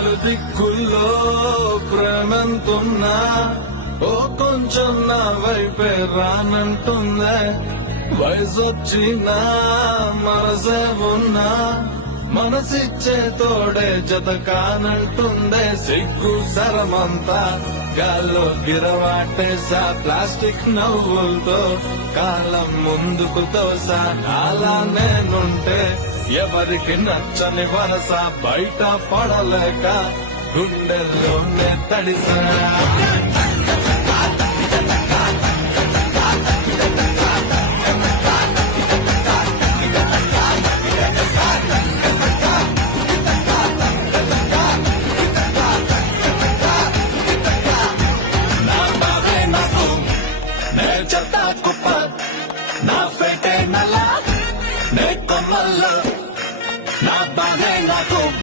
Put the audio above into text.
నలుదిక్కుల్లో ప్రేమంతున్నా ఓ కొంచెం నా వైపే రానంటుందే. వయసొచ్చినా మనసే ఉన్నా మనసిచ్చే తోడే జత కానంటుందే. సిగ్గు సరమంతా గాల్లో గిరవాటేసా ప్లాస్టిక్ నవ్వులతో కాలం ముందుకు తోసా. అలా నేనుంటే ఎవరికి నచ్చని వరస బయట పడలేక గుండెల్లోనే తడిసా.